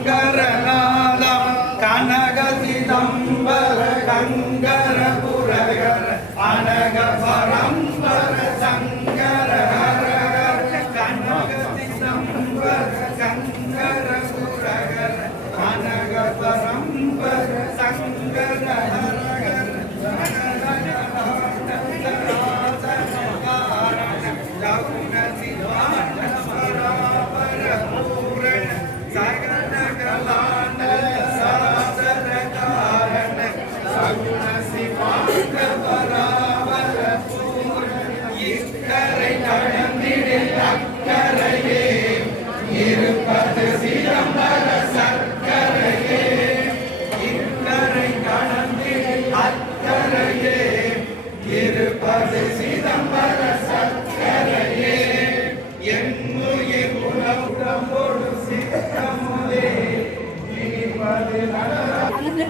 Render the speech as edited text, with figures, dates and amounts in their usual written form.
சங்கரநாதம் கனக சிதம்பர கங்கர புரகர அனக பரம்பர சங்கர ஹர கனக சிதம்பர கங்கர புரகர அனக பரம்பர சங்கர ஹர இருப்பது சிதம்பர சர்க்கரையே இக்கரை கடந்திடு அக்கரையே இருப்பது சிதம்பர சர்க்கரையே என்னுயிர் உடம்போடு சித்தமுதே இனிப்பது நடராஜ